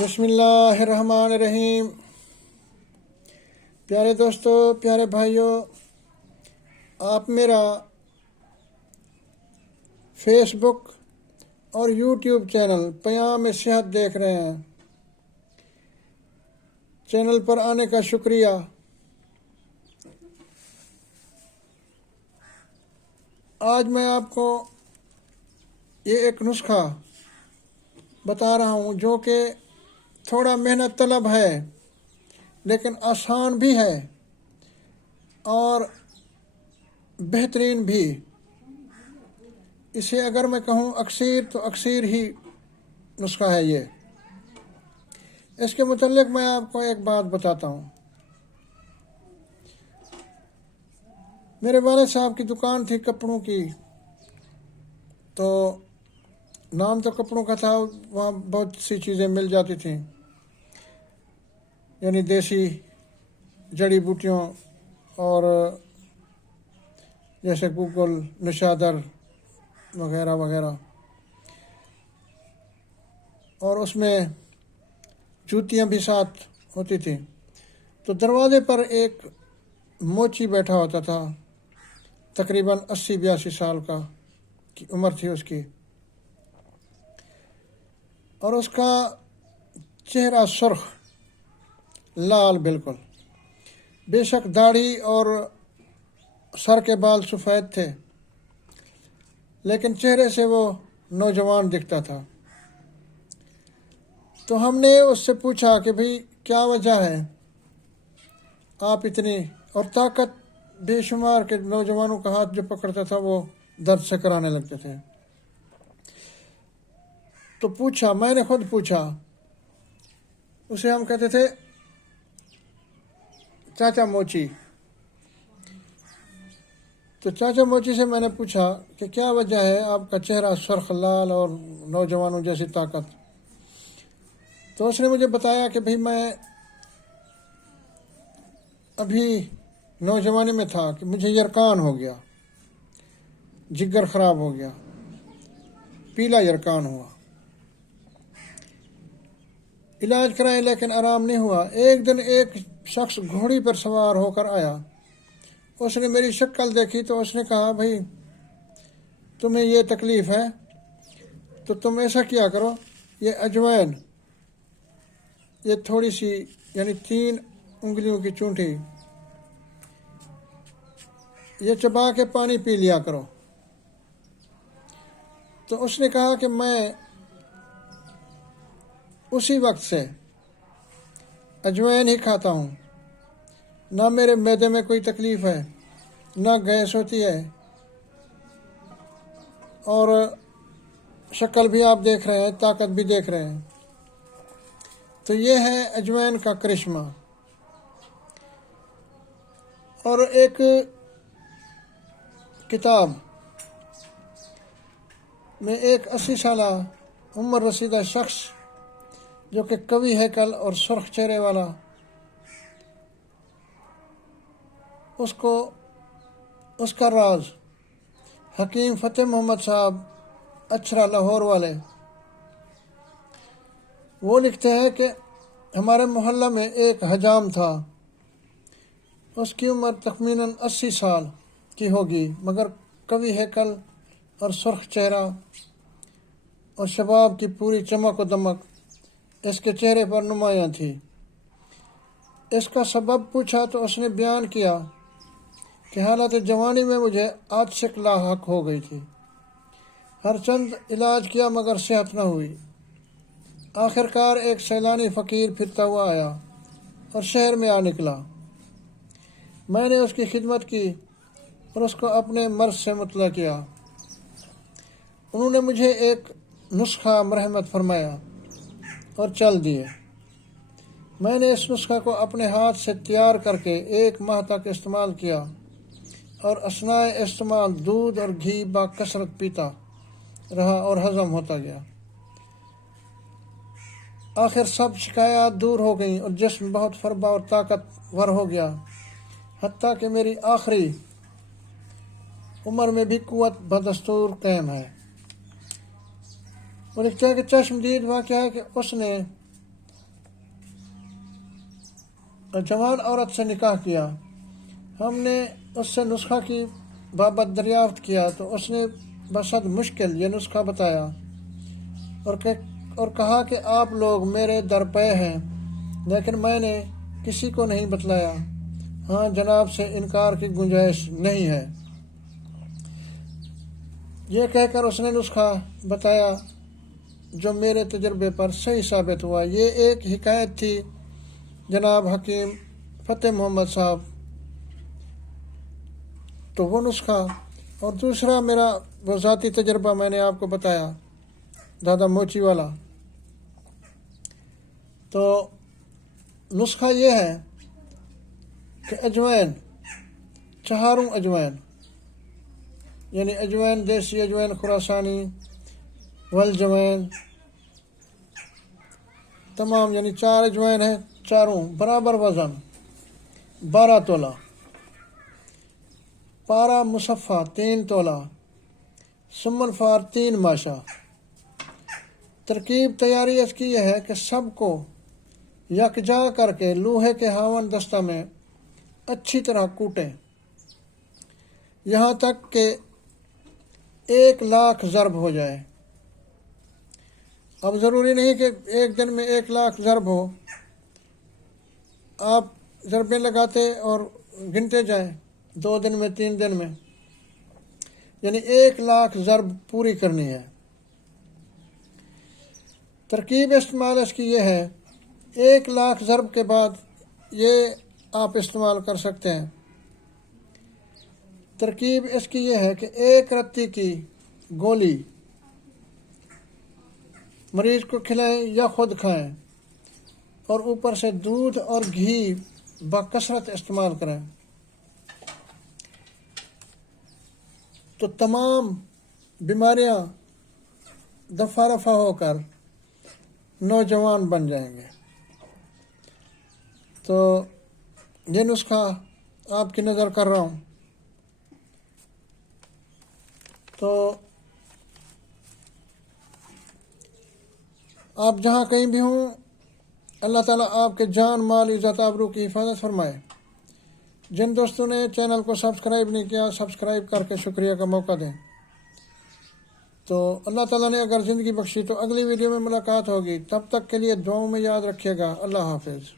بسم اللہ الرحمن الرحیم۔ پیارے دوستو، پیارے بھائیوں، آپ میرا فیس بک اور یوٹیوب چینل پیام صحت دیکھ رہے ہیں۔ چینل پر آنے کا شکریہ۔ آج میں آپ کو یہ ایک نسخہ بتا رہا ہوں جو کہ تھوڑا محنت طلب ہے لیکن آسان بھی ہے اور بہترین بھی۔ اسے اگر میں کہوں اکثیر تو اکثیر ہی نسخہ ہے یہ۔ اس کے متعلق میں آپ کو ایک بات بتاتا ہوں۔ میرے والد صاحب کی دکان تھی کپڑوں کی، تو نام تو کپڑوں کا تھا، وہاں بہت سی چیزیں مل جاتی تھیں، یعنی دیسی جڑی بوٹیوں اور جیسے گوگل، نشادر وغیرہ وغیرہ، اور اس میں جوتیاں بھی ساتھ ہوتی تھیں۔ تو دروازے پر ایک موچی بیٹھا ہوتا تھا، تقریباً 80-82 سال کی عمر تھی اس کی، اور اس کا چہرہ سرخ لال بالکل، بے شک داڑھی اور سر کے بال سفید تھے لیکن چہرے سے وہ نوجوان دکھتا تھا۔ تو ہم نے اس سے پوچھا کہ بھئی کیا وجہ ہے آپ اتنی، اور طاقت بے شمار کے نوجوانوں کا ہاتھ جو پکڑتا تھا وہ درد سے کرانے لگتے تھے۔ تو پوچھا، میں نے خود پوچھا، اسے ہم کہتے تھے چاچا موچی۔ تو چاچا موچی سے میں نے پوچھا کہ کیا وجہ ہے آپ کا چہرہ سرخ لال اور نوجوانوں جیسی طاقت؟ تو اس نے مجھے بتایا کہ بھئی میں ابھی نوجوانی میں تھا کہ مجھے یرقان ہو گیا، جگر خراب ہو گیا، پیلا یرقان ہوا، علاج کرائے لیکن آرام نہیں ہوا۔ ایک دن ایک شخص گھوڑی پر سوار ہو کر آیا، اس نے میری شکل دیکھی تو اس نے کہا بھئی تمہیں یہ تکلیف ہے تو تم ایسا کیا کرو، یہ اجوائن، یہ تھوڑی سی یعنی 3 انگلیوں کی چونٹی، یہ چبا کے پانی پی لیا کرو۔ تو اس نے کہا کہ میں اسی وقت سے اجوائن ہی کھاتا ہوں، نہ میرے معدے میں کوئی تکلیف ہے، نہ گیس ہوتی ہے، اور شکل بھی آپ دیکھ رہے ہیں، طاقت بھی دیکھ رہے ہیں۔ تو یہ ہے اجوائن کا کرشمہ۔ اور ایک کتاب میں ایک 80 سالہ عمر رسیدہ شخص جو کہ قوی ہیکل اور سرخ چہرے والا، اس کا راز حکیم فتح محمد صاحب اچھرا لاہور والے، وہ لکھتے ہیں کہ ہمارے محلہ میں ایک حجام تھا، اس کی عمر تخمیناً 80 سال کی ہوگی، مگر قوی ہیکل اور سرخ چہرہ اور شباب کی پوری چمک و دمک اس کے چہرے پر نمایاں تھی۔ اس کا سبب پوچھا تو اس نے بیان کیا کہ حالت جوانی میں مجھے عاطشق لاحق ہو گئی تھی، ہر چند علاج کیا مگر صحت نہ ہوئی۔ آخر کار ایک سیلانی فقیر پھرتا ہوا آیا اور شہر میں آ نکلا۔ میں نے اس کی خدمت کی اور اس کو اپنے مرض سے مطلع کیا۔ انہوں نے مجھے ایک نسخہ مرحمت فرمایا اور چل دیے۔ میں نے اس نسخہ کو اپنے ہاتھ سے تیار کر کے 1 ماہ تک استعمال کیا اور اثناء استعمال دودھ اور گھی بکثرت پیتا رہا اور ہضم ہوتا گیا۔ آخر سب شکایات دور ہو گئیں اور جسم بہت فربا اور طاقتور ہو گیا، حتیٰ کہ میری آخری عمر میں بھی قوت بدستور قائم ہے۔ وہ لکھتا ہے کہ چشم دید واقعہ ہے کہ اس نے جوان عورت سے نکاح کیا، ہم نے اس سے نسخہ کی بابت دریافت کیا تو اس نے بصد مشکل یہ نسخہ بتایا اور کہا کہ آپ لوگ میرے درپے ہیں، لیکن میں نے کسی کو نہیں بتلایا۔ ہاں جناب سے انکار کی گنجائش نہیں ہے۔ یہ کہہ کر اس نے نسخہ بتایا جو میرے تجربے پر صحیح ثابت ہوا۔ یہ ایک حکایت تھی جناب حکیم فتح محمد صاحب، تو وہ نسخہ، اور دوسرا میرا وہ ذاتی تجربہ میں نے آپ کو بتایا دادا موچی والا۔ تو نسخہ یہ ہے کہ اجوین، چہاروں اجوین، یعنی اجوین دیسی، اجوین خراسانی، ولجوین، تمام یعنی 4 اجوین ہیں، چاروں برابر وزن 12 تولہ، پارا مصفہ 3 تولہ، سمن فار 3 ماشا۔ ترکیب تیاری اس کی یہ ہے کہ سب کو یکجا کر کے لوہے کے ہاون دستہ میں اچھی طرح کوٹیں، یہاں تک کہ 1,00,000 ضرب ہو جائے۔ اب ضروری نہیں کہ ایک دن میں 1,00,000 ضرب ہو، آپ ضربیں لگاتے اور گنتے جائیں 2 دن میں 3 دن میں، یعنی 1,00,000 ضرب پوری کرنی ہے۔ ترکیب استعمال اس کی یہ ہے، 1,00,000 ضرب کے بعد یہ آپ استعمال کر سکتے ہیں۔ ترکیب اس کی یہ ہے کہ 1 رتی کی گولی مریض کو کھلائیں یا خود کھائیں، اور اوپر سے دودھ اور گھی بکثرت استعمال کریں، تو تمام بیماریاں دفع رفع ہو کر نوجوان بن جائیں گے۔ تو یہ نسخہ آپ کی نظر کر رہا ہوں، تو آپ جہاں کہیں بھی ہوں، اللہ تعالیٰ آپ کے جان مال عزت آبرو کی حفاظت فرمائے۔ جن دوستوں نے چینل کو سبسکرائب نہیں کیا، سبسکرائب کر کے شکریہ کا موقع دیں۔ تو اللہ تعالیٰ نے اگر زندگی بخشی تو اگلی ویڈیو میں ملاقات ہوگی، تب تک کے لیے دعاؤں میں یاد رکھیے گا۔ اللہ حافظ۔